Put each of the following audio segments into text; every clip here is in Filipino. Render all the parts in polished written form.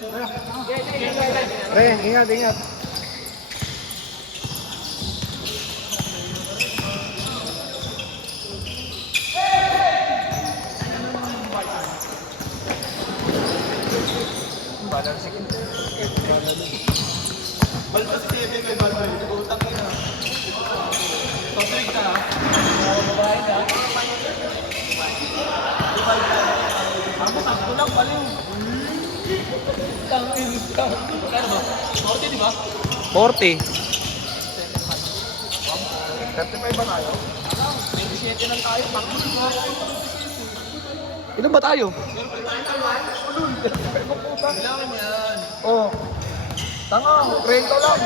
Pre, ingat, ingat. Sakto lang pala yung... Tangin ka. Kaya ba? 40, di ba? 40. 35 ba tayo? 27 lang tayo. Ilan ba tayo? Kailangan mo yan. Oh. Tanga, 30 lang.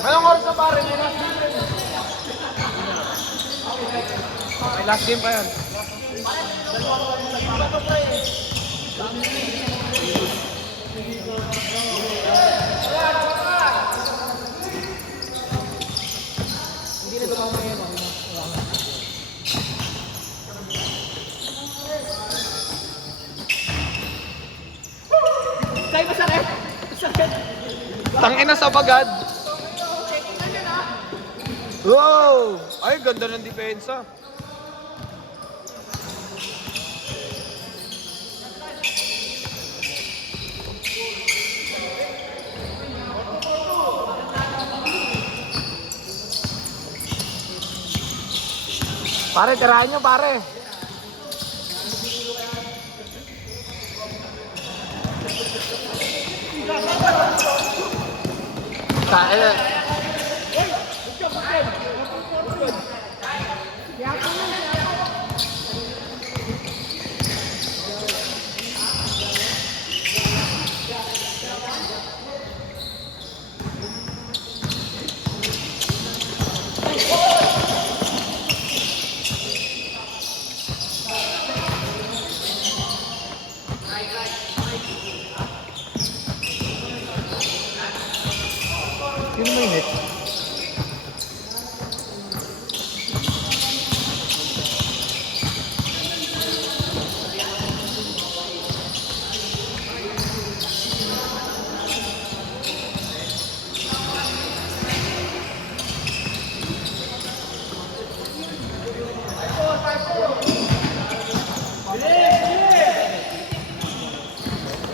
Anong oras na pare? May last game pa yan. Sa'yo ba sakit? Sakit. Tangina sa bagad. Wow! Ay, ganda ng depensa. Pare, tirahan nyo, pare. Kaya. Sino may net?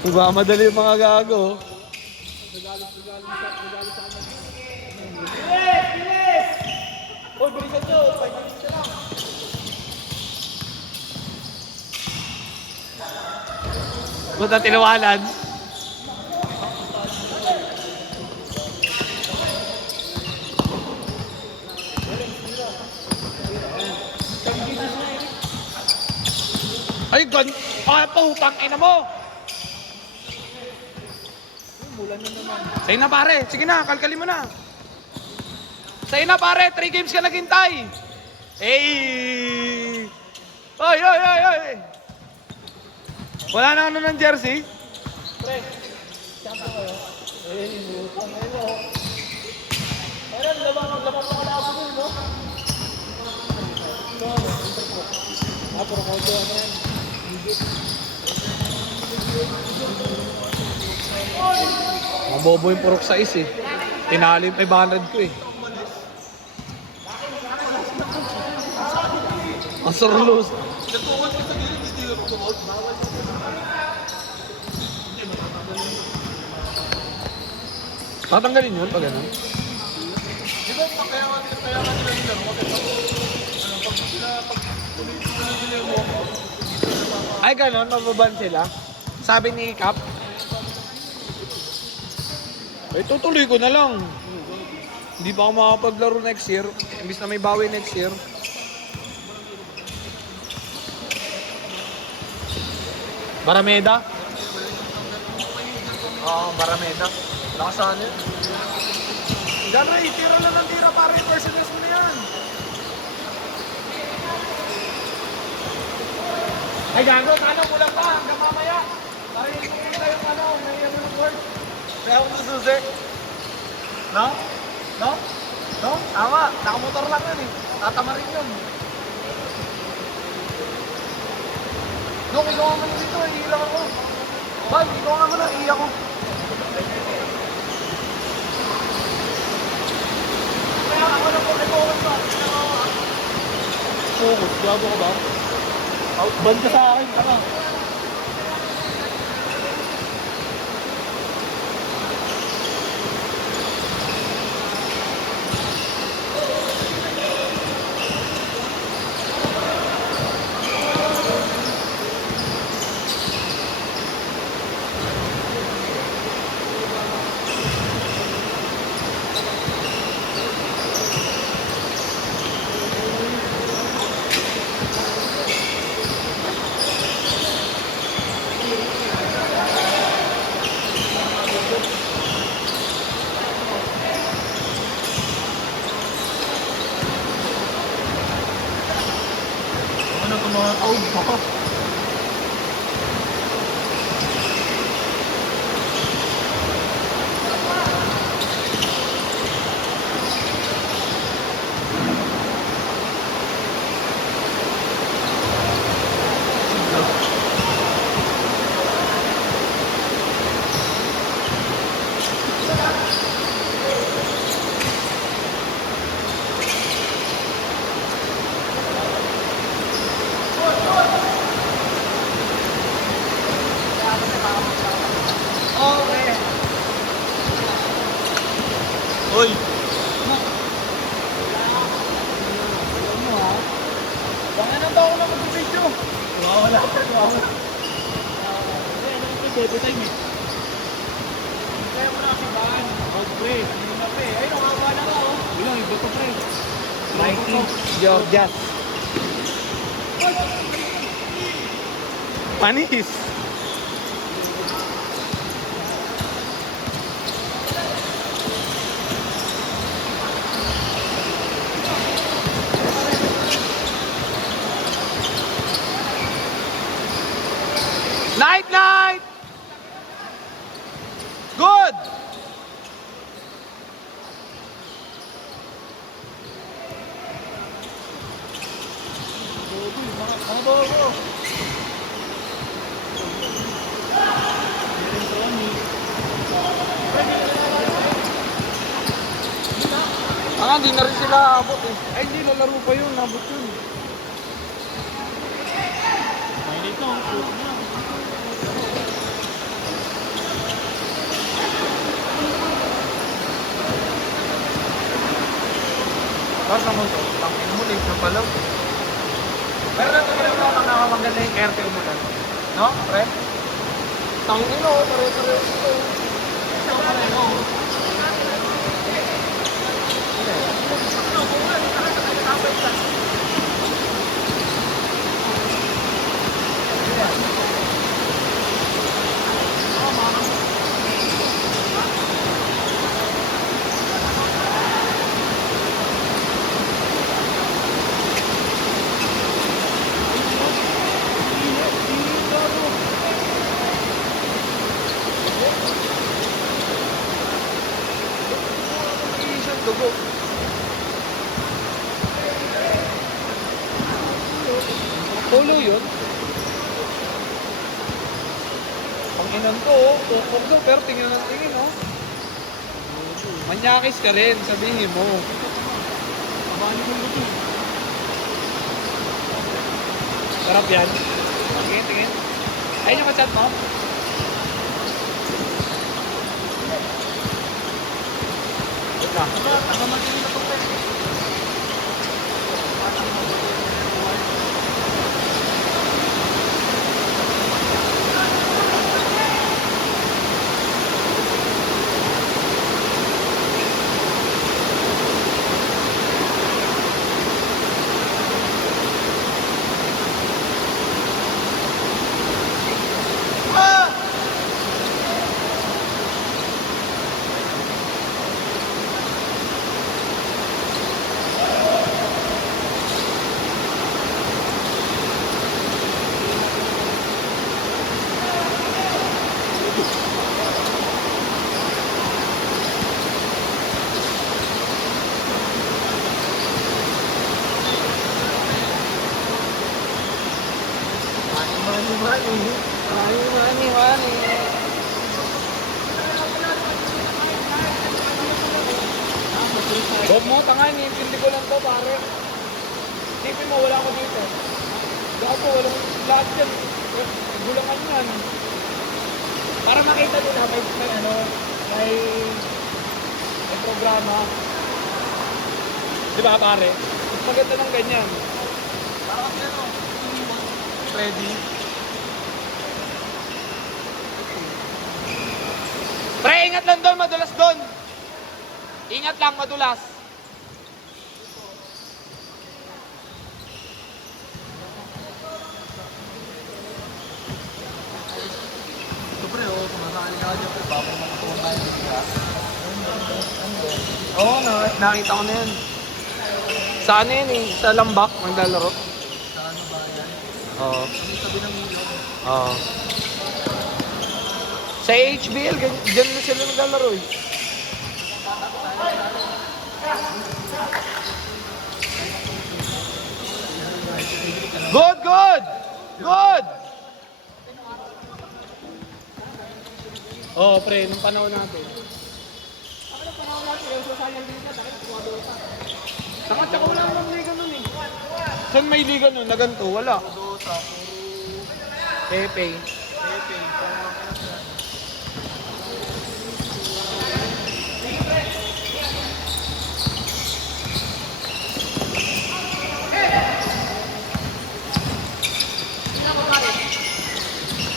Diba, madali yung mga gago. Hoy, bilisan nyo. 5 minutes na lang. Ba't na tinawalan? Ay, gan... Ay, putang ina mo! Mulan na naman. Sa'yo na pare, sige na, kalkalin mo na. Sa'yo na pare, 3 games ka naghintay. Hey! Oy, oy, oy, oy! Wala na ano ng jersey? Pre, siyempre kayo. Butang na yun. Ayun, lamang pa kalabo yun, no? Ito, puro kodo ano yan. Mabobo yung purok sa is eh. Tinalo yung 500 ko eh. Ang sarlos. Nagtukod pa sa gilid, hindi na pagtukod. Tatanggalin yun pag ano? Di ba, kaya nga nila nila, pag tuloy nila yung walk-out. Ay ganon, mababan sila. Sabi ni Cap. Eh tutuloy ko na lang. Hindi pa ako makapaglaro next year. Imbis na may bawi next year. Barameda? Oo, Barameda. Lakasan yun. Diyan Ray, tira lang ng tira para yung Mercedes mo na yan. Ay, gago, ano, kulang pa, hanggang mamaya. Para yung kumita yung ano, may ano ng work. Kaya akong sususi. No? No? No? Tama, nakamotor lang yun eh. Tatama rin yun. No, ikaw nga muna dito, iilang ako. Bal, ikaw nga muna, iiyak ko. Kaya ako na po, ikaw ba? Focus, gago ka ba? Outbound ka sa akin, tama. Ano ito mga taog pa? Okay. Hoy! Baka na ba ako na mag-video? Wala. Baby time eh. Kaya mo na kabahan. Oh, pre. Ano na pre? Ay, nakakawa na ako. Ilang, iba to pre. Georgias. Panis. Night, night! Good! Mga bobo. Hindi na rin sila abot eh. Ay, hindi lalaro pa yun. Abot yun. Ay, dito. Shoot na. Basta mo to. Tangin mo, late na pala. Pero natulog mo mga maganda yung airtel mo lang. No, pre? Tangin mo, pare-pare ito. Dugo. Polo yun. Pang inan to, oh. Tukog to, pero tingin ng tingin, oh. Manyakis ka rin, sabihin mo. Abaan mo ito. Sarap yan. Tingin, tingin. Ayun yung chat mo. Wait lang. Nakamatin na ito pre. Huwag mo, tanga, iniintindi ko lang to, pare. Isipin mo, wala ko dito. Wala po, walang lahat yan. Gulangan yan. Para makita nila, may programa. Di ba, pare? Mas maganda ng ganyan. Para kasi ready. Pre, ingat lang doon, madulas doon. Ingat lang, madulas. Ito pre, sumasali ka dyan pre. Baka makatuwa tayo dito ha. Oo, nakita ko na yan. Sa ano yan eh? Sa Lambak, maglalaro. Sa ano ba yan? Oo. Kami sabi ng milyon. Oo. Sa HBL, dyan na sila naglalaro eh. Good, good! Good! Oo, pre, nung panahon natin. Ano panahon natin? Yung sasayang liga, takit tumadura pa. Takot ako wala namang liga nun eh. Saan may liga nun na ganito? Wala. Pepe.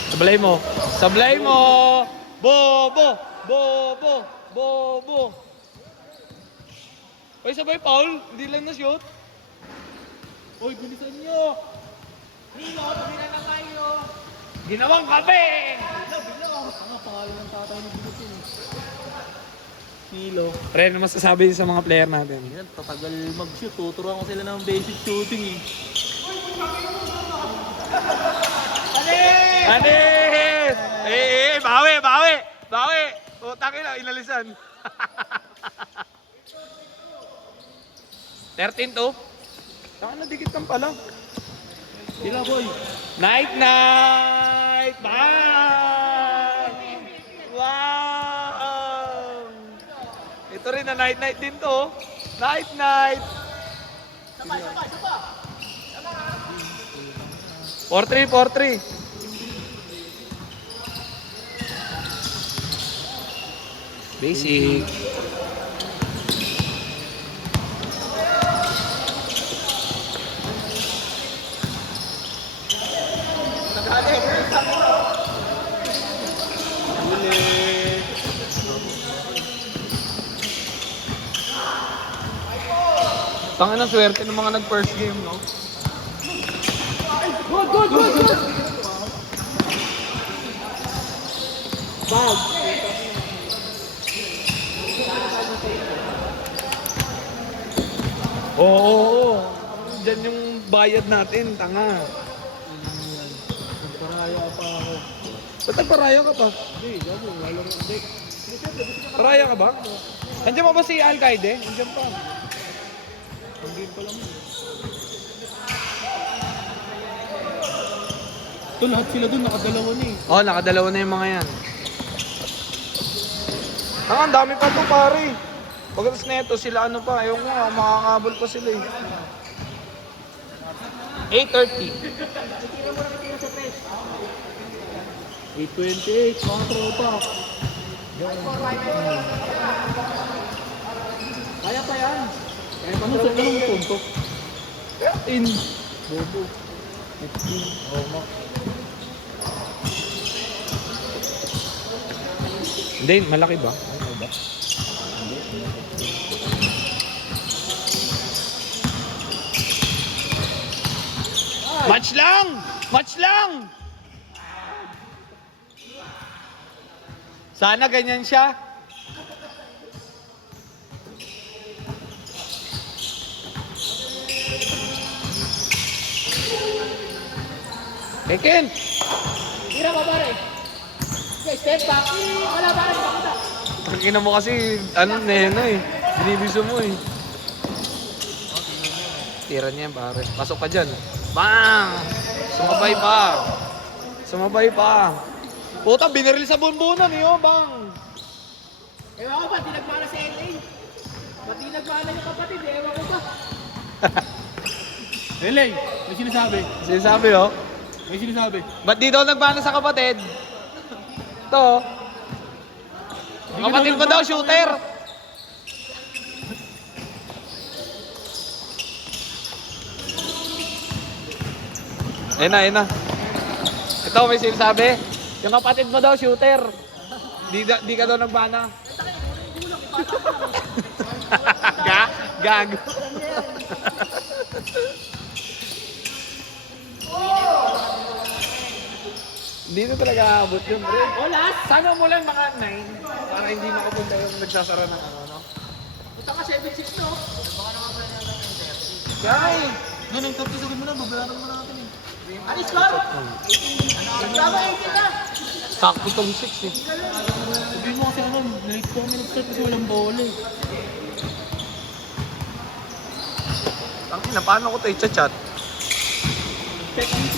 Sablay mo. Sablay mo. Bobo. Bobo. Bobo. Oy, sabay foul. Hindi lang na shoot. Oy, bilisan nyo. Nino, pabila na tayo. Ginawang kape. Ang pangalan ng tatay ni Bilutin. Nilo. Pre, ano masasabi sa mga player natin? Yan, tatagal mag-shoot. Tuturuan ko sila ng basic shooting eh. Anis! Bawi, bawi! Bawi! O, takin na, inalisan. 13-2. Saka na, dikit kang pala. Sila boy. Night, night! Bye! Wow! Ito rin na night, night din to. Night, night! 4-3, 4-3. Basic. Tanga na swerte ng mga nag-first game, no? Good, good, good, good! Bag! Oo, dyan yung bayad natin, tanga. Nagparaya pa ako. Ba't nagparaya ka pa? Hindi, gabi. Lalo rin. Hindi. Paraya ka ba? Andiyan pa ba si Alcaide? Andiyan pa. Ang game pa lang yun. Ito lahat sila dun, nakadalawa na eh. Oo, nakadalawa na yung mga yan. Ang dami pa to pare. Pagkatapos na ito, sila ano pa, yung nga, makakabol pa sila eh. 8:30. 8:28, mga tropa. Kaya pa yan. Ano sa kanong punto? In. Bobo. 15. Oo nga. Hindi, malaki ba? Ano ba? Match lang! Match lang! Sana ganyan siya. Ken! Tira pa pare. Okay, step back. Wala pare, bakit? Ang ina mo kasi, ano, neno eh. Binibiso mo eh. Tira niya yan, pare. Pasok ka dyan. Bang! Sumabay pa. Sumabay pa. Puta, biniril sa bunbunan eh, oh, bang. Ewan ko ba, di nagmana sa LA. Ba't di nagmana yung kapatid, ewan ko ba. LA, may sinasabi. Sinasabi, oh. May sinasabi. Ba't di daw nagbana sa kapatid? Ito. Kapatid mo daw, shooter. Ayun na, ayun na. Ito, may sinasabi. Yung kapatid mo daw, shooter. Di ka daw nagbana. Gago. Hindi na talaga aabot yun, bro. Olas! Sana mo lang mga 9 para hindi makapunta yung nagsasara ng ano, no? Punta ka 7-6 no? Guy! Ganun, ang tapos sagot mo na, babayaran mo natin eh. Alis ko! Tama 18 na! Sakto tong 6 eh. Sabihin mo kasi ano, late po kami nag-start kasi walang bola eh. Ang ina, paano ko ito i-chat? Check ang